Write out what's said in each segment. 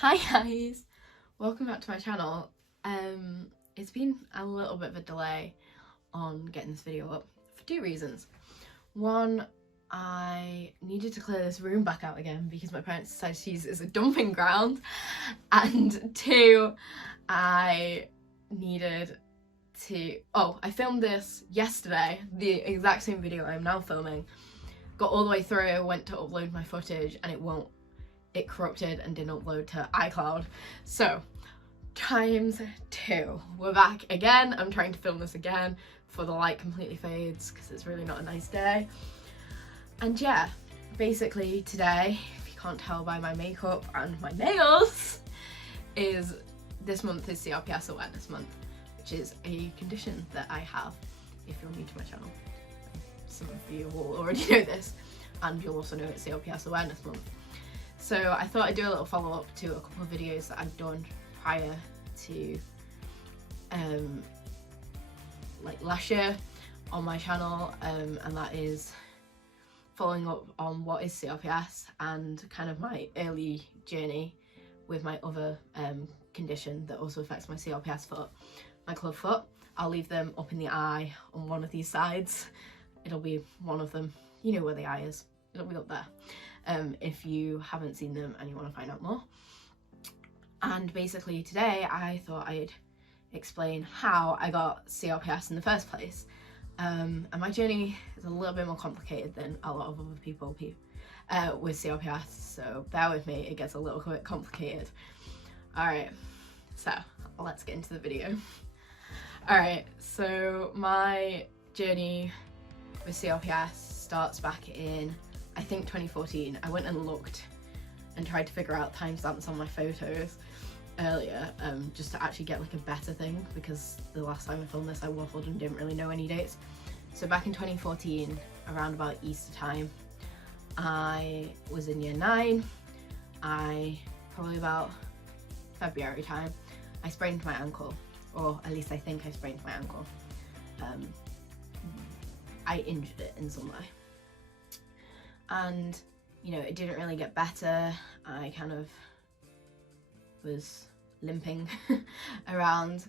Hi guys, welcome back to my channel. It's been a little bit of a delay on getting this video up for two reasons. One, I needed to clear this room back out again because my parents decided to use it as a dumping ground, and two, I needed to, I filmed this yesterday, the exact same video I'm now filming, got all the way through, went to upload my footage and it corrupted and didn't upload to iCloud. So times two, we're back again. I'm trying to film this again before the light completely fades because it's really not a nice day. And yeah, basically today, if you can't tell by my makeup and my nails, is this month is CRPS Awareness Month, which is a condition that I have if you're new to my channel. Some of you will already know this, and you'll also know it's CRPS Awareness Month. So I thought I'd do a little follow-up to a couple of videos that I've done prior to like last year on my channel, and that is following up on what is CRPS and kind of my early journey with my other condition that also affects my CRPS foot, my club foot. I'll leave them up in the eye on one of these sides. It'll be one of them. You know where the eye is. It'll be up there. If you haven't seen them and you want to find out more. And basically today I thought I'd explain how I got CRPS in the first place. And my journey is a little bit more complicated than a lot of other people with CRPS, so bear with me, it gets a little bit complicated. Alright, so let's get into the video. Alright, so my journey with CRPS starts back in, I think, 2014. I went and looked and tried to figure out timestamps on my photos earlier, just to actually get like a better thing, because the last time I filmed this I waffled and didn't really know any dates. So back in 2014, around about Easter time, I was in year 9. Probably about February time, I sprained my ankle, or at least I think I sprained my ankle. I injured it in some way. And, you know, it didn't really get better. I kind of was limping around,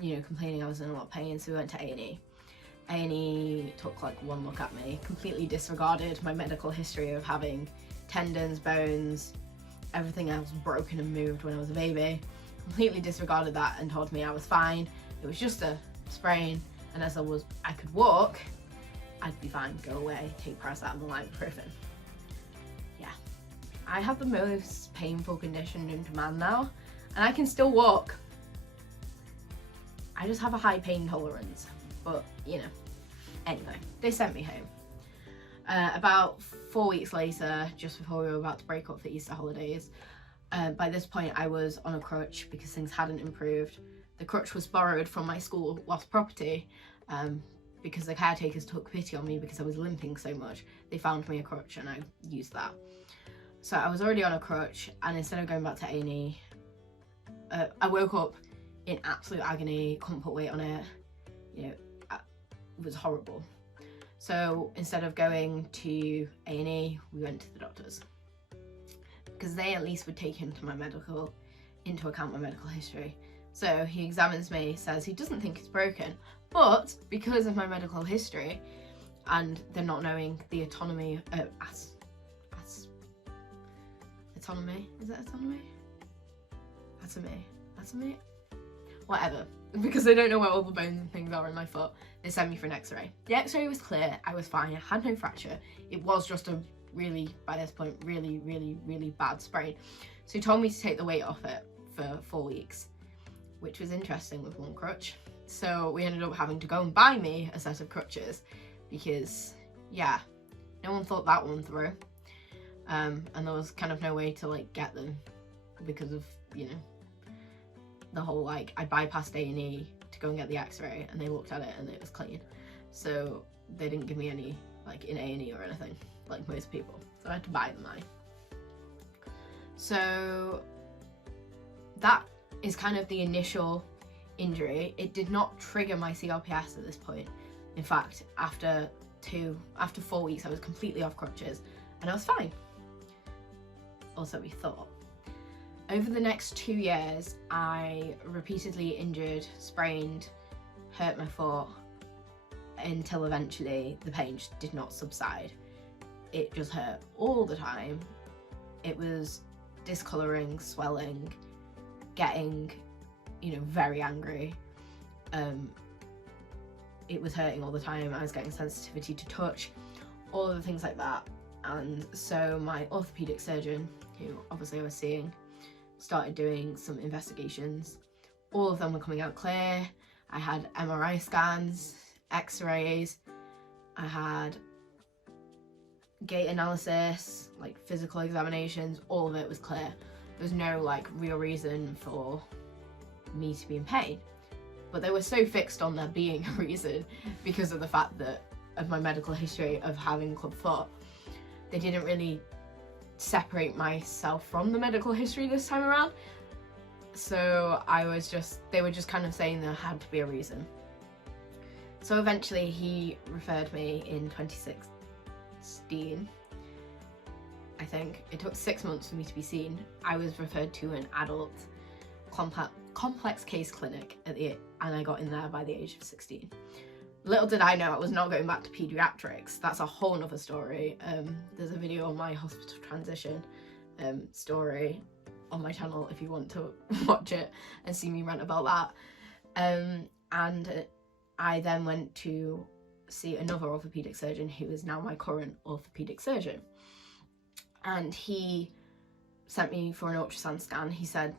you know, complaining I was in a lot of pain, so we went to A&E. A&E took like one look at me, completely disregarded my medical history of having tendons, bones, everything else broken and moved when I was a baby. Completely disregarded that and told me I was fine. It was just a sprain, and as I could walk, I'd be fine, go away, take paracetamol, ibuprofen. Yeah, I have the most painful condition known to man now, and I can still walk. I just have a high pain tolerance, but you know. Anyway, they sent me home. About 4 weeks later, just before we were about to break up for Easter holidays, by this point I was on a crutch because things hadn't improved. The crutch was borrowed from my school lost property, because the caretakers took pity on me because I was limping so much. They found me a crutch and I used that. So I was already on a crutch, and instead of going back to A&E, I woke up in absolute agony, couldn't put weight on it, you know, it was horrible. So instead of going to A&E, we went to the doctors, because they at least would take into account my medical history. So he examines me, says he doesn't think it's broken, but because of my medical history and they're not knowing the autonomy, autonomy, is it autonomy? Atomy? Whatever. Because they don't know where all the bones and things are in my foot, they sent me for an x-ray. The x-ray was clear, I was fine, I had no fracture. It was just a really, by this point, really, really, really bad sprain. So he told me to take the weight off it for 4 weeks, which was interesting with one crutch. So we ended up having to go and buy me a set of crutches because, yeah, no one thought that one through. And there was kind of no way to like get them because of, you know, the whole like, I bypassed A&E to go and get the x-ray and they looked at it and it was clean. So they didn't give me any like in A&E or anything like most people. So I had to buy them. So that is kind of the initial injury. It did not trigger my CRPS at this point. In fact, after 4 weeks I was completely off crutches and I was fine. Also, we thought. Over the next 2 years, I repeatedly injured, sprained, hurt my foot until eventually the pain just did not subside. It just hurt all the time. It was discolouring, swelling, getting, very angry. It was hurting all the time. I was getting sensitivity to touch, all of the things like that. And so my orthopaedic surgeon, who obviously I was seeing, started doing some investigations. All of them were coming out clear. I had MRI scans, x-rays, I had gait analysis, like physical examinations, all of it was clear. There was no real reason for me to be in pain. But they were so fixed on there being a reason because of the fact that of my medical history of having clubfoot, they didn't really separate myself from the medical history this time around. So they were just kind of saying there had to be a reason. So eventually he referred me in 2016, I think. It took 6 months for me to be seen. I was referred to an adult complex case clinic and I got in there by the age of 16. Little did I know I was not going back to paediatrics. That's a whole nother story. There's a video on my hospital transition story on my channel if you want to watch it and see me rant about that. And I then went to see another orthopaedic surgeon who is now my current orthopaedic surgeon. And he sent me for an ultrasound scan. He said,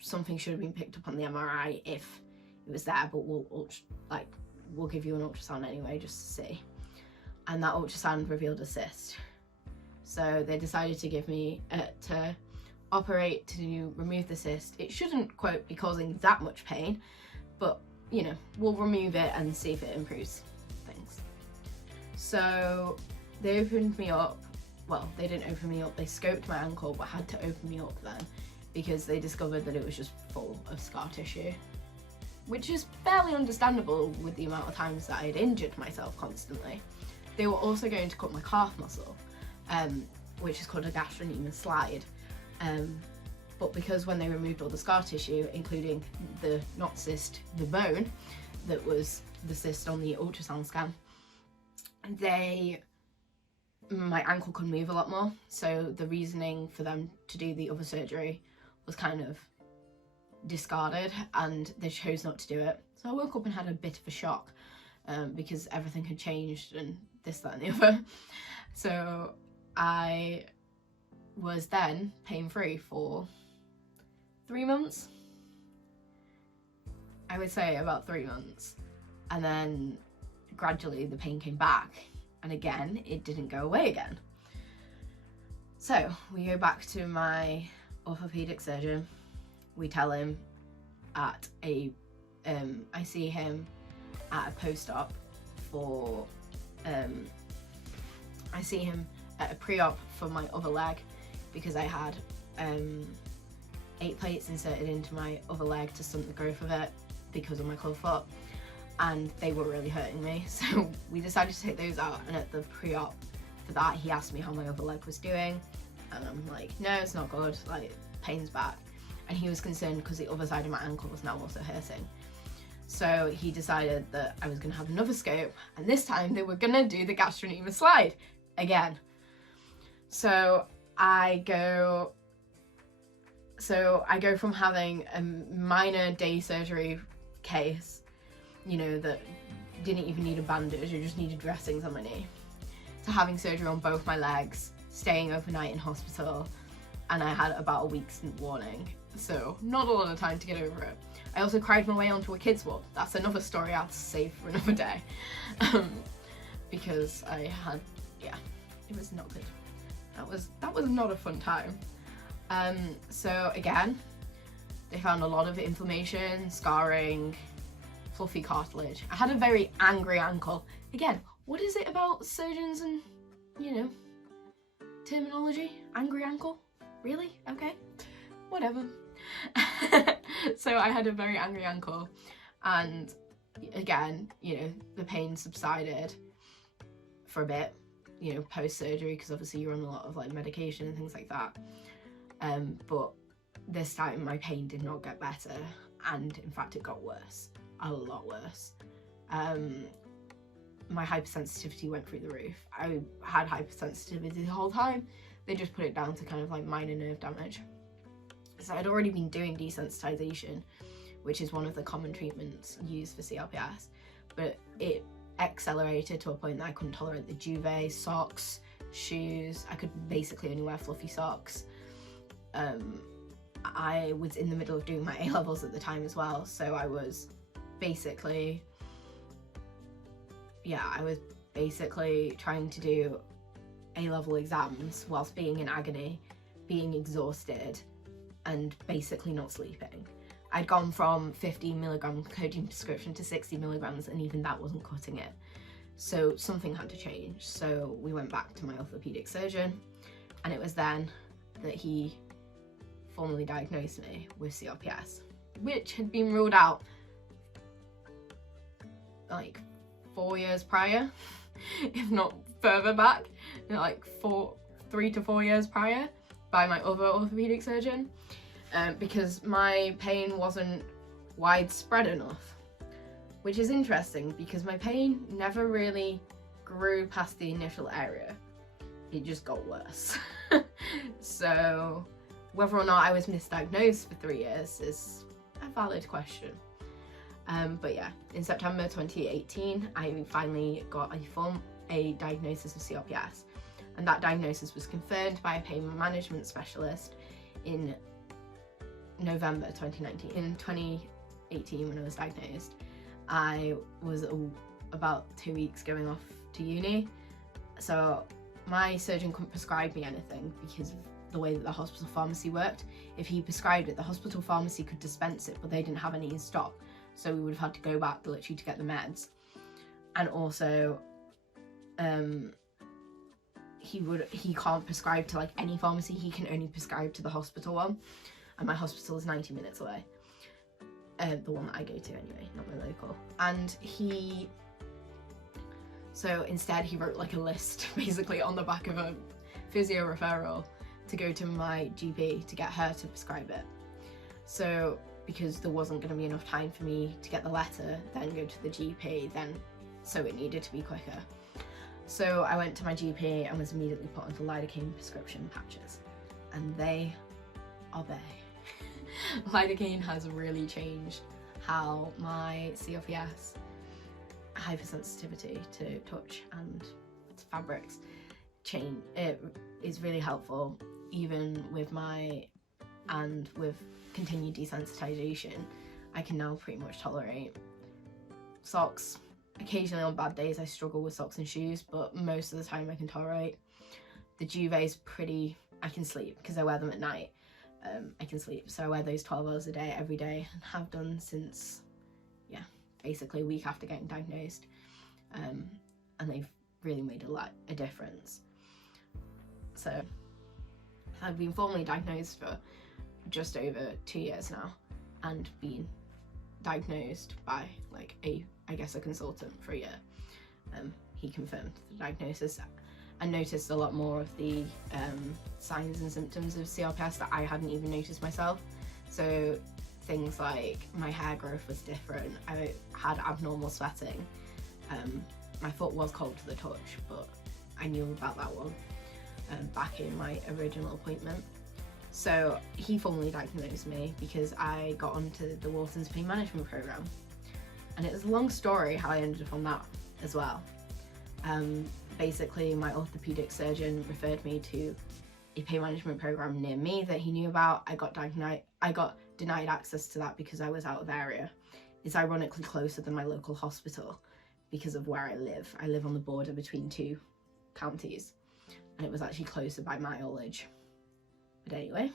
something should have been picked up on the MRI if it was there, but we'll give you an ultrasound anyway just to see. And that ultrasound revealed a cyst. So they decided to give me to operate to remove the cyst. It shouldn't, quote, be causing that much pain, but we'll remove it and see if it improves things. So they opened me up. Well, they didn't open me up, they scoped my ankle, but had to open me up then because they discovered that it was just full of scar tissue, which is fairly understandable with the amount of times that I had injured myself constantly. They were also going to cut my calf muscle, which is called a gastrocnemius slide. But because when they removed all the scar tissue, including the not cyst, the bone that was the cyst on the ultrasound scan, my ankle could move a lot more. So the reasoning for them to do the other surgery was kind of discarded and they chose not to do it. So I woke up and had a bit of a shock because everything had changed and this, that and the other. So I was then pain-free for 3 months. I would say about 3 months. And then gradually the pain came back and again it didn't go away again. So we go back to my orthopaedic surgeon. We tell him at I see him at a post-op for I see him at a pre-op for my other leg because I had 8 plates inserted into my other leg to stunt the growth of it because of my clubfoot, and they were really hurting me. So we decided to take those out, and at the pre-op for that he asked me how my other leg was doing, and I'm like, no, it's not good, pain's back. And he was concerned because the other side of my ankle was now also hurting. So he decided that I was going to have another scope, and this time they were going to do the gastrocnemius slide again. So I go from having a minor day surgery case, that didn't even need a bandage, I just needed dressings on my knee, to having surgery on both my legs, staying overnight in hospital, and I had about a week's warning. So not a lot of time to get over it. I also cried my way onto a kids ward. That's another story I'll save for another day. Because I had, it was not good. That was not a fun time. So again, they found a lot of inflammation, scarring, fluffy cartilage. I had a very angry ankle. Again, what is it about surgeons and, terminology? Angry ankle? Really? Okay. Whatever. So I had a very angry ankle, and again, the pain subsided for a bit, post-surgery, because obviously you're on a lot of medication and things like that. But this time my pain did not get better, and in fact it got worse, a lot worse. My hypersensitivity went through the roof. I had hypersensitivity the whole time. They just put it down to kind of like minor nerve damage. So I'd already been doing desensitization, which is one of the common treatments used for CRPS, but it accelerated to a point that I couldn't tolerate the duvet, socks, shoes. I could basically only wear fluffy socks. I was in the middle of doing my A-levels at the time as well, so I was basically trying to do A-level exams whilst being in agony, being exhausted, and basically not sleeping. I'd gone from 15 milligram codeine prescription to 60 milligrams, and even that wasn't cutting it. So something had to change. So we went back to my orthopedic surgeon, and it was then that he formally diagnosed me with CRPS, which had been ruled out like 4 years prior, if not further back, like 3 to 4 years prior, by my other orthopedic surgeon, because my pain wasn't widespread enough, which is interesting because my pain never really grew past the initial area. It just got worse. So whether or not I was misdiagnosed for 3 years is a valid question. But yeah, in September 2018, I finally got a diagnosis of CRPS, and that diagnosis was confirmed by a pain management specialist in November 2019. In 2018, when I was diagnosed, I was about 2 weeks going off to uni, so my surgeon couldn't prescribe me anything because of the way that the hospital pharmacy worked. If he prescribed it, the hospital pharmacy could dispense it, but they didn't have any in stock, so we would have had to go back literally to get the meds. And also he can't prescribe to like any pharmacy, he can only prescribe to the hospital one, and my hospital is 90 minutes away, the one that I go to anyway, not my local. And so instead he wrote like a list basically on the back of a physio referral to go to my GP to get her to prescribe it. So because there wasn't going to be enough time for me to get the letter, then go to the GP, so it needed to be quicker. So I went to my GP and was immediately put onto lidocaine prescription patches, and they are they. Lidocaine has really changed how my CRPS, hypersensitivity to touch and fabrics, it is really helpful. Even with with continued desensitization, I can now pretty much tolerate socks. Occasionally on bad days I struggle with socks and shoes, but most of the time I can tolerate. The duvet's I can sleep because I wear them at night. I can sleep, so I wear those 12 hours a day every day, and have done since basically a week after getting diagnosed, and they've really made a difference. So I've been formally diagnosed for just over 2 years now, and been diagnosed by like a consultant for a year. He confirmed the diagnosis and noticed a lot more of the signs and symptoms of CRPS that I hadn't even noticed myself. So things like my hair growth was different, I had abnormal sweating, my foot was cold to the touch, but I knew about that one back in my original appointment. So he formally diagnosed me because I got onto the Wharton's pain management program, and it was a long story how I ended up on that as well. Basically my orthopedic surgeon referred me to a pain management program near me that he knew about. I got denied access to that because I was out of area. It's ironically closer than my local hospital because of where I live. I live on the border between 2 counties, and it was actually closer by mileage. But anyway,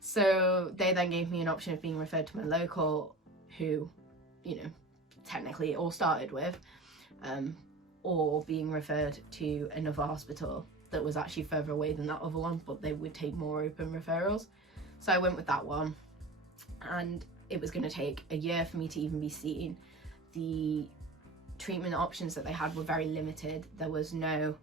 so they then gave me an option of being referred to my local, who, technically it all started with, or being referred to another hospital that was actually further away than that other one, but they would take more open referrals. So I went with that one, and it was going to take a year for me to even be seen. The treatment options that they had were very limited. There was no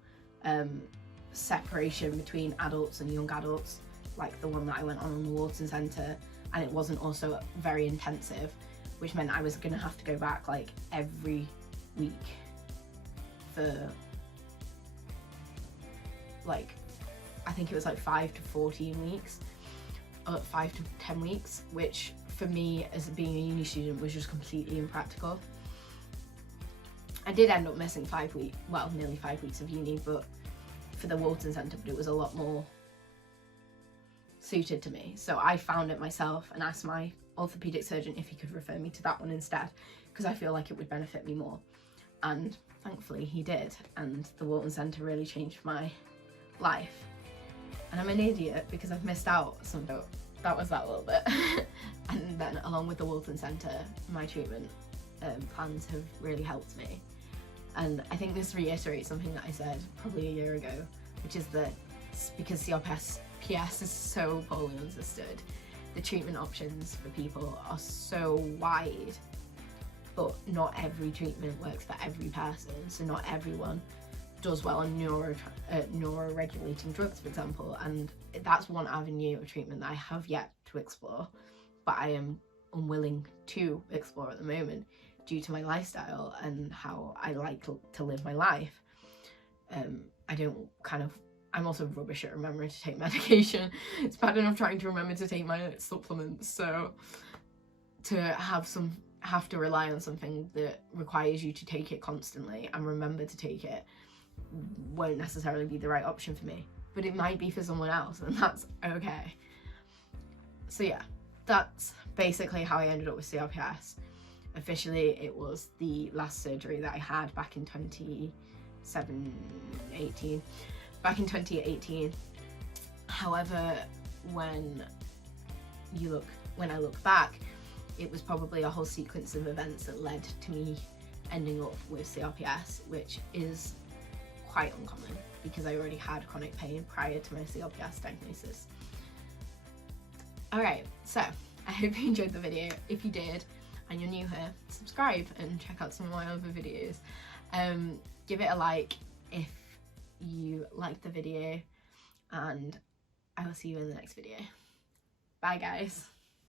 separation between adults and young adults like the one that I went on the Wharton Centre, and it wasn't also very intensive, which meant I was gonna have to go back like every week for like, I think it was like 5 to 14 weeks, or 5 to 10 weeks, which for me as being a uni student was just completely impractical. I did end up missing nearly 5 weeks of uni, but for the Wharton Centre, but it was a lot more suited to me. So I found it myself and asked my orthopaedic surgeon if he could refer me to that one instead, because I feel like it would benefit me more. And thankfully he did, and the Wharton Centre really changed my life. And I'm an idiot because I've missed out some, so that was that little bit. And then along with the Wharton Centre, my treatment plans have really helped me. And I think this reiterates something that I said probably a year ago, which is that because CRPS is so poorly understood, the treatment options for people are so wide, but not every treatment works for every person. So not everyone does well on neuroregulating drugs, for example, and that's one avenue of treatment that I have yet to explore, but I am unwilling to explore at the moment due to my lifestyle and how I like to live my life. I'm also rubbish at remembering to take medication. It's bad enough trying to remember to take my supplements, so to have to rely on something that requires you to take it constantly and remember to take it won't necessarily be the right option for me, but it might be for someone else, and that's okay. So yeah, that's basically how I ended up with CRPS. Officially, it was the last surgery that I had back in 2018. However, when I look back, it was probably a whole sequence of events that led to me ending up with CRPS, which is quite uncommon because I already had chronic pain prior to my CRPS diagnosis. Alright, so I hope you enjoyed the video. If you did and you're new here, subscribe and check out some of my other videos. Give it a like if you liked the video, and I will see you in the next video. Bye guys.